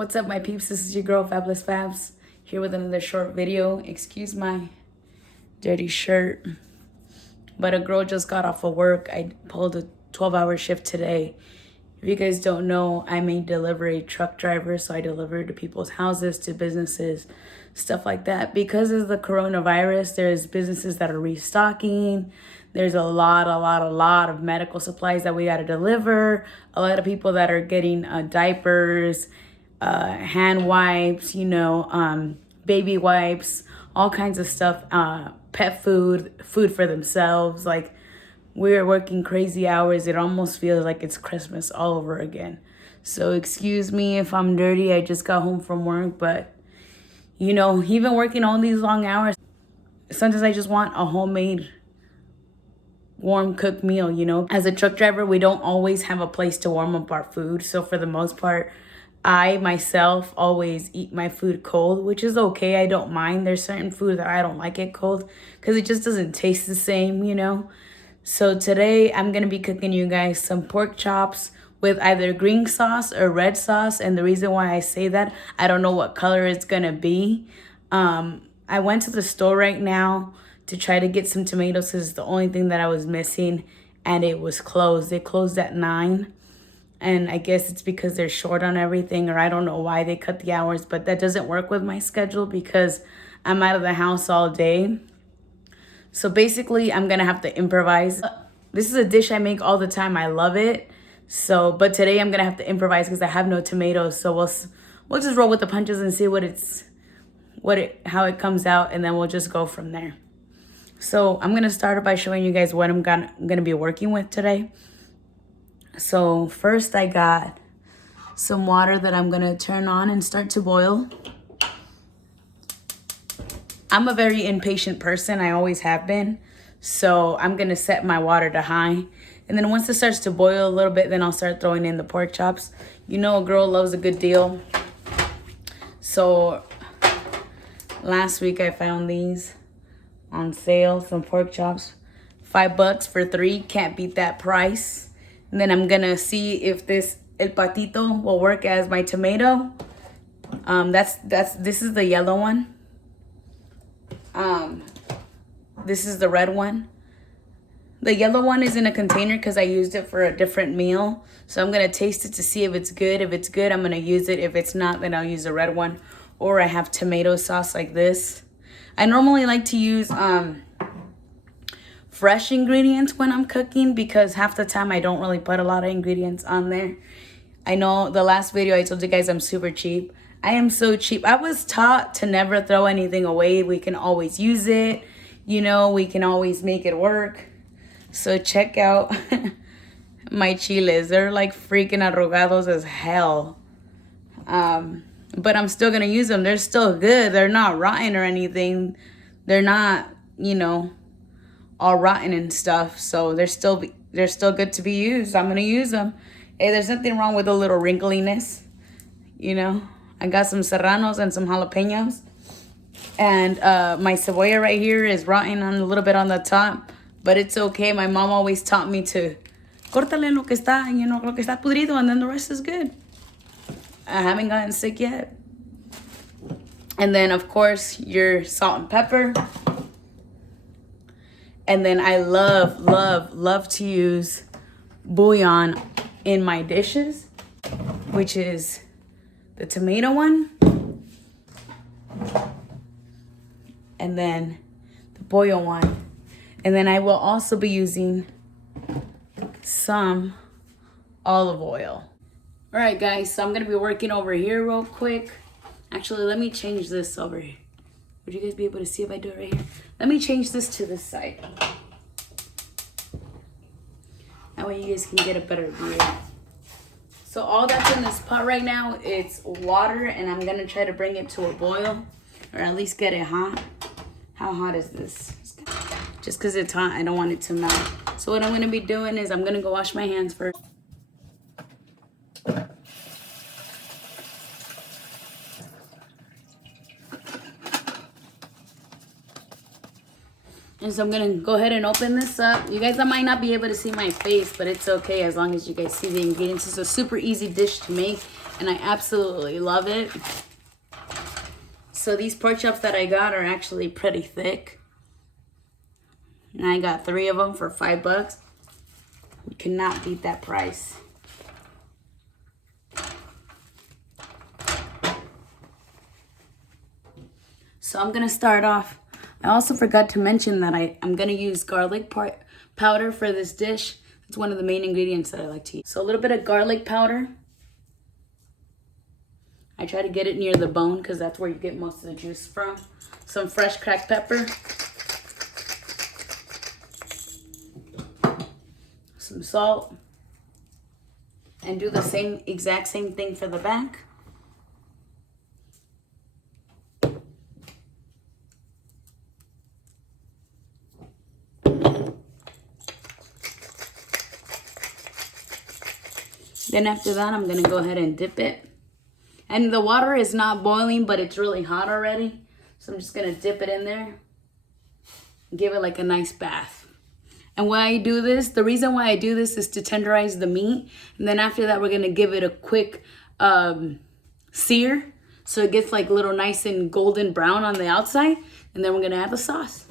What's up, my peeps? This is your girl, Fabulous Fabs, here with another short video. Excuse my dirty shirt, but a girl just got off of work. I pulled a 12-hour shift today. If you guys don't know, I'm a delivery truck driver, so I deliver to people's houses, to businesses, stuff like that. Because of the coronavirus, there's businesses that are restocking. There's a lot of medical supplies that we got to deliver. A lot of people that are getting diapers, hand wipes, baby wipes, all kinds of stuff, pet food for themselves. Like, we're working crazy hours. It almost feels like it's Christmas all over again. So excuse me if I'm dirty. I just got home from work, but even working all these long hours, sometimes I just want a homemade warm cooked meal. As a truck driver, we don't always have a place to warm up our food. So for the most part, I myself always eat my food cold, which is okay. I don't mind. There's certain food that I don't like it cold because it just doesn't taste the same, So today I'm going to be cooking you guys some pork chops with either green sauce or red sauce. And the reason why I say that, I don't know what color it's going to be. I went to the store right now to try to get some tomatoes because it's the only thing that I was missing. And it was closed. It closed at 9. And I guess it's because they're short on everything, or I don't know why they cut the hours. But that doesn't work with my schedule because I'm out of the house all day. So basically, I'm going to have to improvise. This is a dish I make all the time. I love it. But today I'm going to have to improvise because I have no tomatoes. So we'll just roll with the punches and see how it comes out, and then we'll just go from there. So I'm going to start by showing you guys what I'm going to be working with today. So first I got some water that I'm going to turn on and start to boil. I'm a very impatient person. I always have been. So I'm going to set my water to high. And then once it starts to boil a little bit, then I'll start throwing in the pork chops. A girl loves a good deal. So last week I found these on sale, some pork chops. $5 for 3. Can't beat that price. And then I'm going to see if this El Patito will work as my tomato. This is the yellow one. This is the red one. The yellow one is in a container because I used it for a different meal. So I'm going to taste it to see if it's good. If it's good, I'm going to use it. If it's not, then I'll use the red one. Or I have tomato sauce like this. I normally like to use fresh ingredients when I'm cooking because half the time I don't really put a lot of ingredients on there. I know the last video I told you guys I'm super cheap. I am so cheap. I was taught to never throw anything away. We can always use it. We can always make it work. So check out my chiles. They're like freaking arrugados as hell. But I'm still going to use them. They're still good. They're not rotten or anything. They're not, all rotten and stuff. So they're still good to be used. I'm going to use them. Hey, there's nothing wrong with a little wrinkliness. I got some serranos and some jalapenos. And my cebolla right here is rotten a little bit on the top. But it's okay. My mom always taught me to córtale lo que está, lo que está pudrido, and then the rest is good. I haven't gotten sick yet. And then, of course, your salt and pepper. And then I love to use bouillon in my dishes, which is the tomato one. And then the boil one. And then I will also be using some olive oil. All right, guys, so I'm going to be working over here real quick. Actually, let me change this over here. Would you guys be able to see if I do it right here? Let me change this to this side. That way you guys can get a better view. So all that's in this pot right now, it's water, and I'm going to try to bring it to a boil, or at least get it hot. How hot is this? Just because it's hot, I don't want it to melt. So what I'm going to be doing is I'm going to go wash my hands first. And so I'm going to go ahead and open this up. You guys might not be able to see my face, but it's okay as long as you guys see the ingredients. It's a super easy dish to make. and I absolutely love it. So these pork chops that I got are actually pretty thick. And I got 3 of them for $5. You cannot beat that price. So I'm gonna start off. I also forgot to mention that I'm gonna use garlic powder for this dish. It's one of the main ingredients that I like to use. So a little bit of garlic powder. I try to get it near the bone because that's where you get most of the juice from. Some fresh cracked pepper. Some salt. And do the exact same thing for the back. Then after that, I'm gonna go ahead and dip it. And the water is not boiling, but it's really hot already. So I'm just gonna dip it in there. Give it like a nice bath. And why I do this, the reason why I do this is to tenderize the meat. And then after that, we're gonna give it a quick sear. So it gets like a little nice and golden brown on the outside. And then we're gonna add the sauce.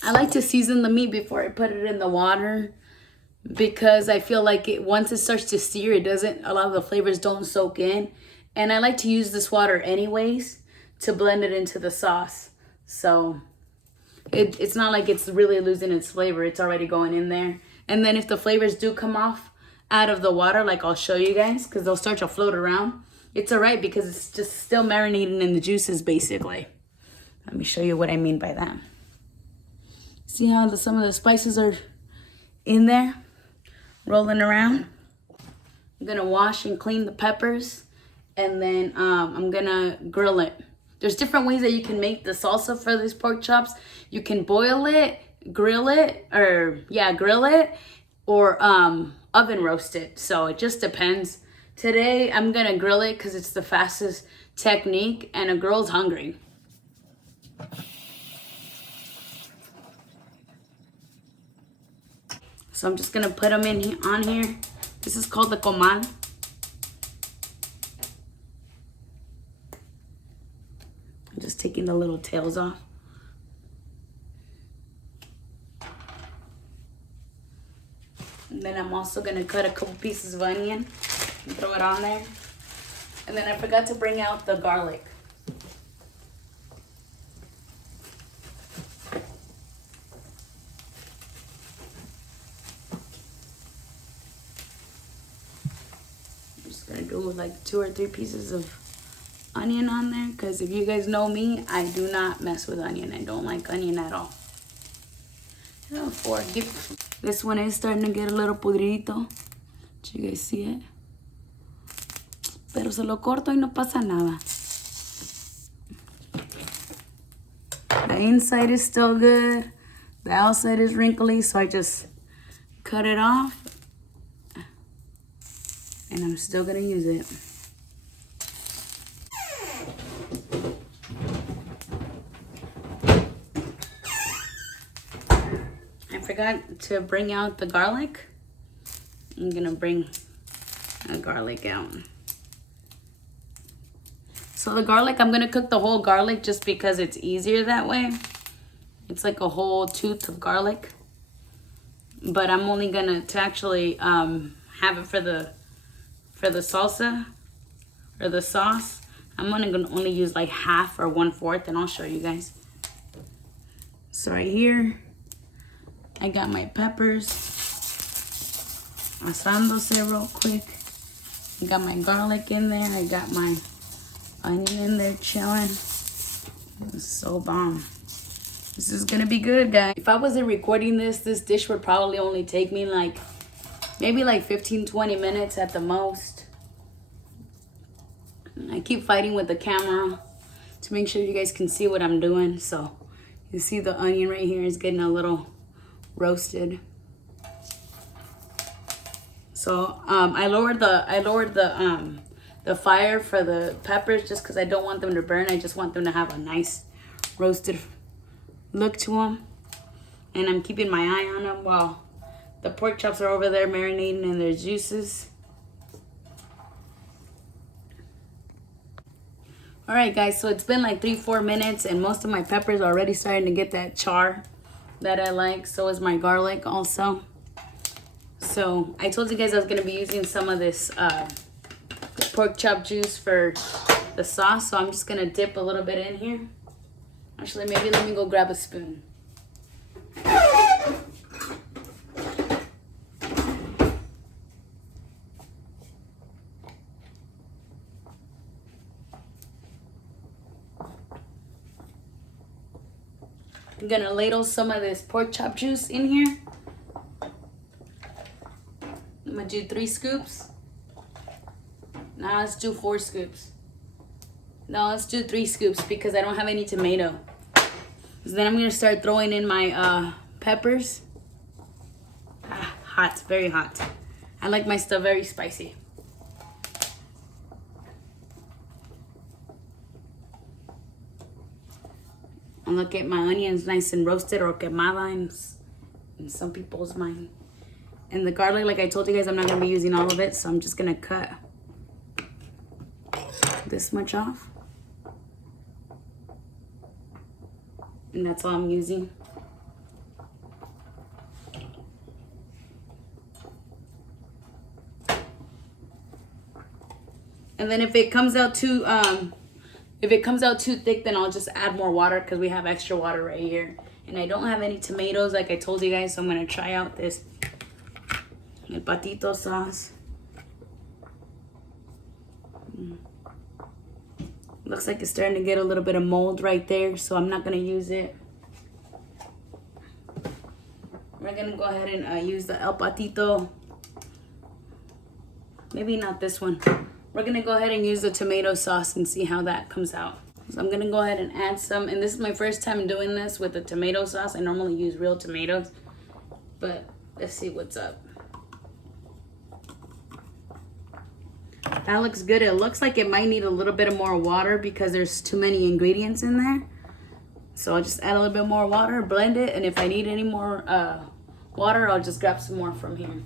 I like to season the meat before I put it in the water because I feel like once it starts to sear, a lot of the flavors don't soak in. And I like to use this water anyways to blend it into the sauce. So it's not like it's really losing its flavor. It's already going in there. And then if the flavors do come off out of the water, like I'll show you guys, because they'll start to float around, it's all right because it's just still marinating in the juices basically. Let me show you what I mean by that. See how some of the spices are in there, rolling around? I'm gonna wash and clean the peppers, and then I'm gonna grill it. There's different ways that you can make the salsa for these pork chops. You can boil it, grill it, or oven roast it. So it just depends. Today I'm gonna grill it because it's the fastest technique, and a girl's hungry. So I'm just gonna put them on here. This is called the comal. I'm just taking the little tails off. And then I'm also gonna cut a couple pieces of onion and throw it on there. And then I forgot to bring out the garlic. Gonna do like 2 or 3 pieces of onion on there because if you guys know me, I do not mess with onion. I don't like onion at all. This one is starting to get a little pudridito. Did you guys see it? Pero se lo corto y no pasa nada. The inside is still good. The outside is wrinkly, so I just cut it off. And I'm still gonna use it. I forgot to bring out the garlic. I'm gonna bring the garlic out. So the garlic, I'm gonna cook the whole garlic just because it's easier that way. It's like a whole tooth of garlic. But I'm only gonna actually have it for the salsa or the sauce. I'm gonna only use like half or 1/4, and I'll show you guys. So right here, I got my peppers, asándose real quick. I got my garlic in there. I got my onion in there chilling. It's so bomb. This is gonna be good, guys. If I wasn't recording this dish would probably only take me maybe 15-20 minutes at the most. I keep fighting with the camera to make sure you guys can see what I'm doing. So you see the onion right here is getting a little roasted. So I lowered the the fire for the peppers just because I don't want them to burn. I just want them to have a nice roasted look to them. And I'm keeping my eye on them while the pork chops are over there marinating in their juices. All right, guys, so it's been like 3-4 minutes and most of my peppers are already starting to get that char that I like. So is my garlic also. So I told you guys I was going to be using some of this pork chop juice for the sauce. So I'm just going to dip a little bit in here. Actually, maybe let me go grab a spoon. I'm gonna ladle some of this pork chop juice in here. I'm gonna do 3 scoops. Now let's do 4 scoops. No, let's do 3 scoops because I don't have any tomato. So then I'm gonna start throwing in my peppers. Hot, very hot. I like my stuff very spicy. And look at my onions nice and roasted or quemada in some people's mind. And the garlic, like I told you guys, I'm not going to be using all of it. So I'm just going to cut this much off. And that's all I'm using. And then if it comes out too thick, then I'll just add more water because we have extra water right here. And I don't have any tomatoes like I told you guys, so I'm going to try out this el patito sauce. Looks like it's starting to get a little bit of mold right there, so I'm not going to use it. We're going to go ahead and use the el patito. Maybe not this one. We're going to go ahead and use the tomato sauce and see how that comes out. So I'm going to go ahead and add some. And this is my first time doing this with the tomato sauce. I normally use real tomatoes. But let's see what's up. That looks good. It looks like it might need a little bit of more water because there's too many ingredients in there. So I'll just add a little bit more water, blend it. And if I need any more water, I'll just grab some more from here.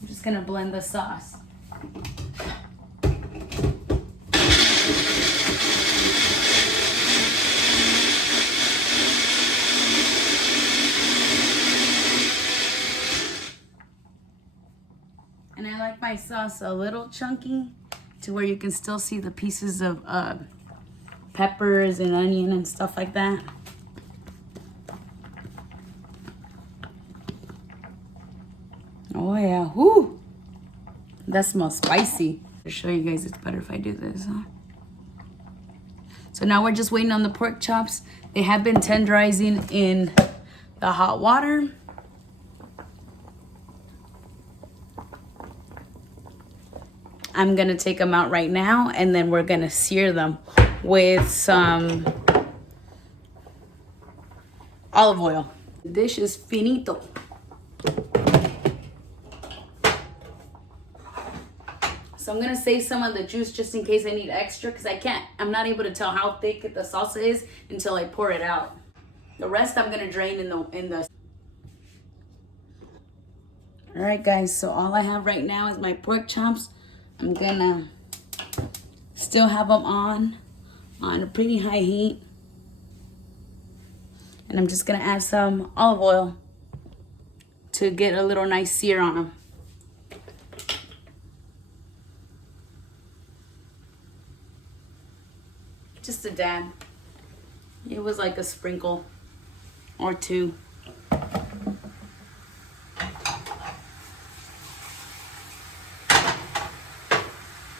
I'm just gonna blend the sauce. And I like my sauce a little chunky to where you can still see the pieces of peppers and onion and stuff like that. Oh yeah, whoo! That smells spicy. To show you guys, it's better if I do this, huh? So now we're just waiting on the pork chops. They have been tenderizing in the hot water. I'm gonna take them out right now and then we're gonna sear them with some olive oil. The dish is finito. So I'm gonna save some of the juice just in case I need extra because I'm not able to tell how thick the salsa is until I pour it out. The rest I'm gonna drain in the. All right, guys, so all I have right now is my pork chops. I'm gonna still have them on a pretty high heat. And I'm just gonna add some olive oil to get a little nice sear on them. Just a dab. It was like a sprinkle or two. And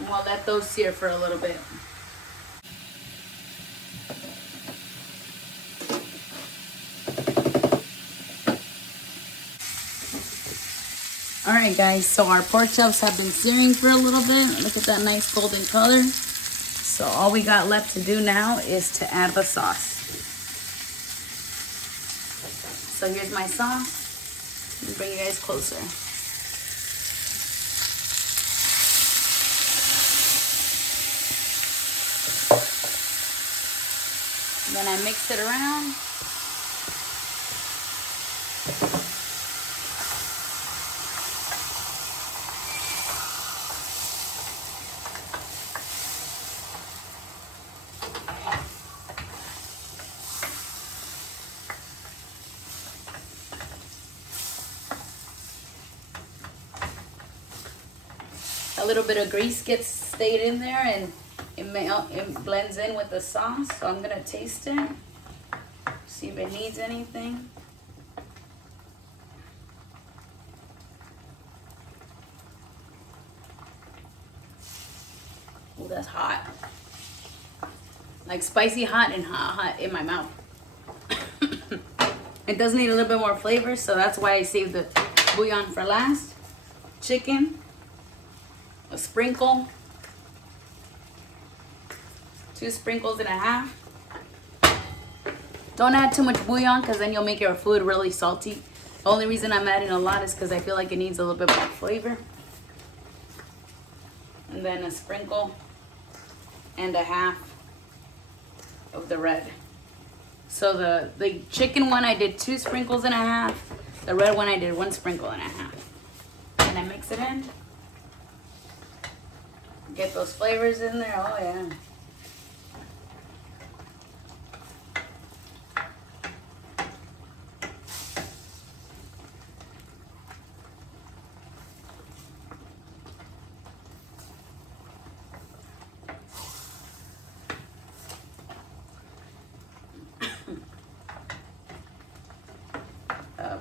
we'll let those sear for a little bit. All right, guys, so our pork chops have been searing for a little bit. Look at that nice golden color. So all we got left to do now is to add the sauce. So So here's my sauce. Let me bring you guys closer. Then I mix it around. A little bit of grease gets stayed in there and it blends in with the sauce. So I'm gonna taste it, see if it needs anything. Oh, that's hot. Like spicy hot and hot in my mouth. It does need a little bit more flavor, so that's why I saved the bouillon for last. Chicken, a sprinkle, 2 sprinkles and a half. Don't add too much bouillon because then you'll make your food really salty. The only reason I'm adding a lot is because I feel like it needs a little bit more flavor. And then a sprinkle and a half of the red. So the chicken one I did 2 sprinkles and a half. The red one I did 1 sprinkle and a half. And I mix it in. Get those flavors in there. Oh yeah.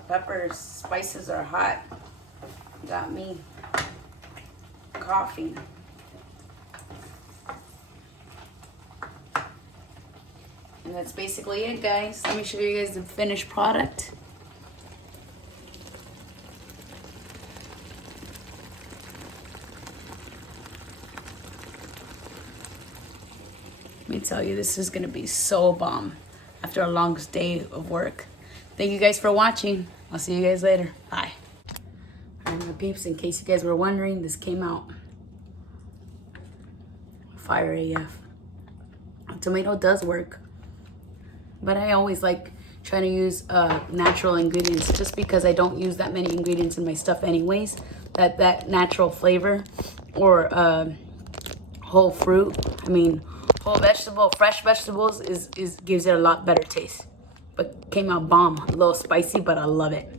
Peppers, spices are hot. Got me coffee. And that's basically it, guys. Let me show you guys the finished product. Let me tell you, this is gonna be so bomb after a long day of work. Thank you guys for watching. I'll see you guys later. Bye. All right, my peeps, in case you guys were wondering, this came out fire AF. Tomato does work, but I always like trying to use natural ingredients just because I don't use that many ingredients in my stuff anyways. That natural flavor or whole fruit, whole vegetable, fresh vegetables gives it a lot better taste. But came out bomb, a little spicy, but I love it.